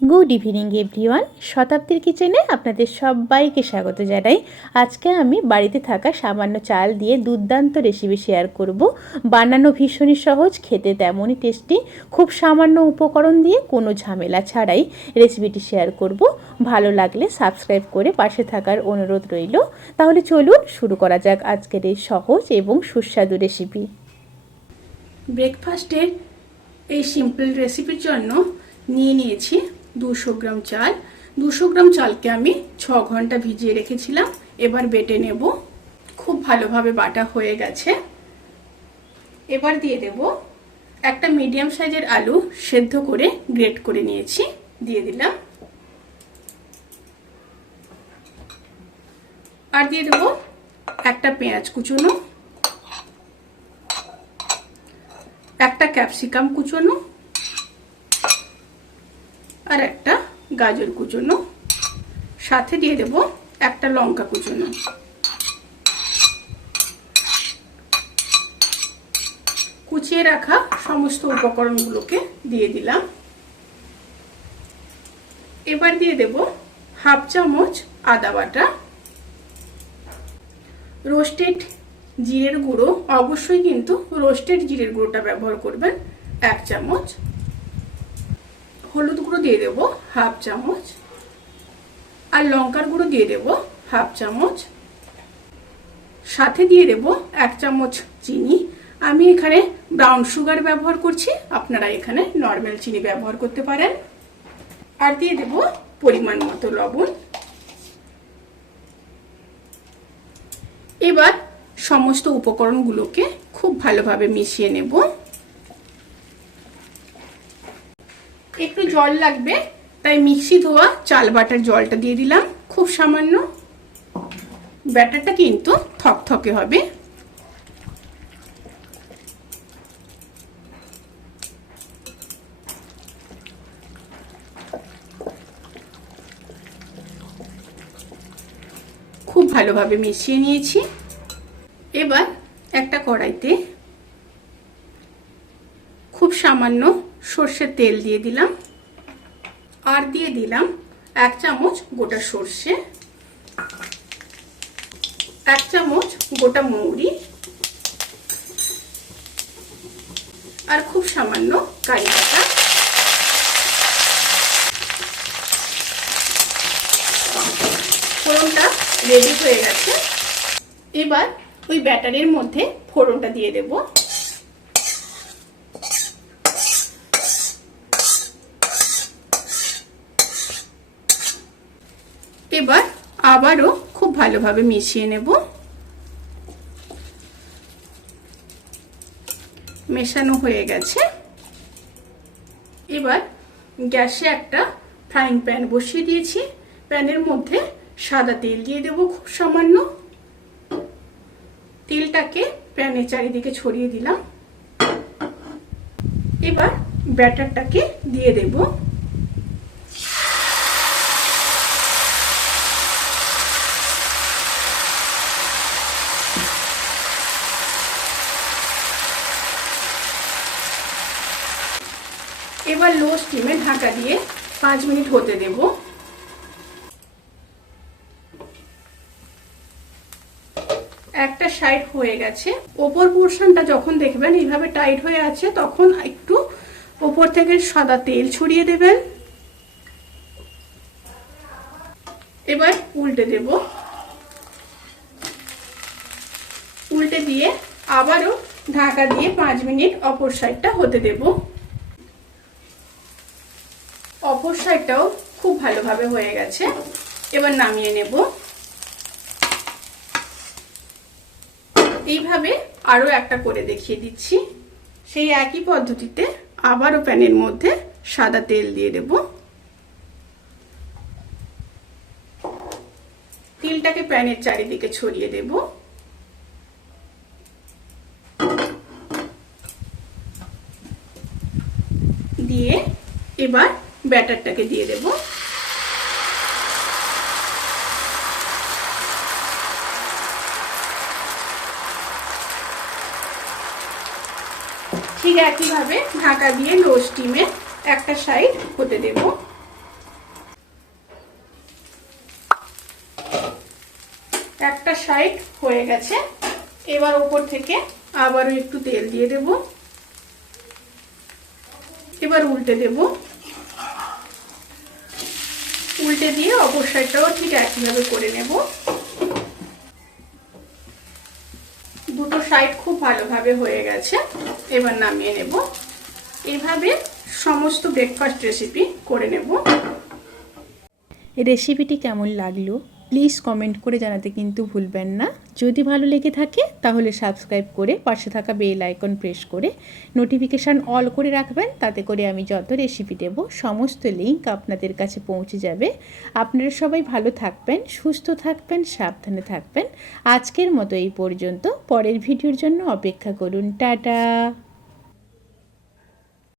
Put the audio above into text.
Good evening everyone, শতাব্দীর কিচেনে আপনাদের সবাইকে স্বাগত জানাই। আজকে আমি বাড়িতে থাকা সামান্য চাল দিয়ে দুর্দান্ত রেসিপি শেয়ার করব। বানানো ভীষণই সহজ, খেতে তেমনই টেস্টি। খুব সামান্য উপকরণ দিয়ে কোনো ঝামেলা ছাড়াই রেসিপিটি শেয়ার করব। ভালো লাগলে সাবস্ক্রাইব করে পাশে থাকার অনুরোধ রইল। তাহলে চলুন শুরু করা যাক আজকের এই সহজ এবং সুস্বাদু রেসিপি। ব্রেকফাস্টের এই সিম্পল রেসিপির জন্য নিয়েছি 200 গ্রাম চাল। 200 গ্রাম চালকে আমি 6 ঘন্টা ভিজিয়ে রেখেছিলাম। এবার বেটে নেব। খুব ভালোভাবে বাটা হয়ে গেছে। এবার দিয়ে দেব একটা মিডিয়াম সাইজের আলু সেদ্ধ করে গ্রেট করে নিয়েছি, দিয়ে দিলাম। আর দিয়ে দেব একটা পেঁয়াজ কুচোনো, একটা ক্যাপসিকাম কুচোনো আর একটা গাজর কুচোনো। সাথে দিয়ে দেব একটা লঙ্কা কুচোনো। কুচিয়ে রাখা সমস্ত উপকরণগুলোকে দিয়ে দিলাম। এবার দিয়ে দেব হাফ চামচ আদা বাটা, রোস্টেড জিরের গুঁড়ো, অবশ্যই কিন্তু রোস্টেড জিরের গুঁড়োটা ব্যবহার করবেন 1 চামচ। হলুদ গুঁড়ো দিয়ে দেব হাফ চামচ আর লঙ্কার গুঁড়ো দিয়ে দেব হাফ চামচ। সাথে দিয়ে দেব 1 চামচ চিনি। আমি এখানে ব্রাউন সুগার ব্যবহার করছি, আপনারা এখানে নরমাল চিনি ব্যবহার করতে পারেন। আর দিয়ে দেব পরিমাণ মতো লবণ। এবার সমস্ত উপকরণগুলোকে খুব ভালোভাবে মিশিয়ে নেব। একটু জল লাগবে, তাই মিক্সি ধোয়া চাল বাটার জলটা দিয়ে দিলাম, খুব সামান্য। ব্যাটারটা কিন্তু থকথকে হবে। খুব ভালোভাবে মিশিয়ে নিয়েছি। এবার একটা কড়াইতে খুব সামান্য সর্ষের তেল দিয়ে দিলাম। আর দিয়ে দিলাম 1 চামচ গোটা সর্ষে, 1 চামচ গোটা মৌরি আর খুব সামান্য কারি পাতা। ফোড়নটা রেডি হয়ে গেছে। এবার ওই ব্যাটারের মধ্যে ফোড়নটা দিয়ে দেব। এবার আবারও খুব ভালোভাবে মিশিয়ে নেব। মেশানো হয়ে গেছে। এবার গ্যাসে একটা ফ্রাইং প্যান বসিয়ে দিয়েছি। প্যানের মধ্যে সাদা তেল দিয়ে দেব খুব সামান্য। তেলটাকে প্যানের চারিদিকে ছড়িয়ে দিলাম। এবার ব্যাটারটাকে দিয়ে দেব। এবার লো স্টিমে ঢাকা দিয়ে 5 মিনিট হতে দেব। একটা সাইড হয়ে গেছে। ওপর পোর্শনটা যখন দেখবেন এইভাবে টাইট হয়ে আছে, তখন একটু ওপর থেকে সাদা তেল ছড়িয়ে দেবেন। এবার উল্টে দেব। উল্টে দিয়ে আবারও ঢাকা দিয়ে 5 মিনিট অপর সাইডটা হতে দেব। অপর সাইডটাও খুব ভালোভাবে হয়ে গেছে। এবার নামিয়ে নেব। এইভাবে আরো একটা করে দেখিয়ে দিচ্ছি। সেই একই পদ্ধতিতে আবারও প্যানের মধ্যে সাদা তেল দিয়ে দেব। তেলটাকে প্যানের চারিদিকে ছড়িয়ে দেব। দিয়ে এবার ব্যাটারটাকে দিয়ে দেব। ঠিক একইভাবে ঢাকা দিয়ে লো স্টিমে একটা সাইড হতে দেব। সাইড হয়ে গেছে। এবার ওপর থেকে আবারও একটু তেল দিয়ে দেব। এবার উল্টে দেব। উল্টে দিয়ে অপর সাইডটাও ঠিক একইভাবে করে নেব। দুটো সাইড খুব ভালোভাবে হয়ে গেছে। এবার নামিয়ে নেব। এভাবে সমস্ত ব্রেকফাস্ট রেসিপি করে নেব। রেসিপিটি কেমন লাগলো প্লিজ কমেন্ট করে জানাতে কিন্তু ভুলবেন না। যদি ভালো লেগে থাকে তাহলে সাবস্ক্রাইব করে পাশে থাকা বেল আইকন প্রেস করে নোটিফিকেশান অল করে রাখবেন। তাতে করে আমি যত রেসিপি দেব সমস্ত লিঙ্ক আপনাদের কাছে পৌঁছে যাবে। আপনারা সবাই ভালো থাকবেন, সুস্থ থাকবেন, সাবধানে থাকবেন। আজকের মতো এই পর্যন্ত। পরের ভিডিওর জন্য অপেক্ষা করুন। টাটা।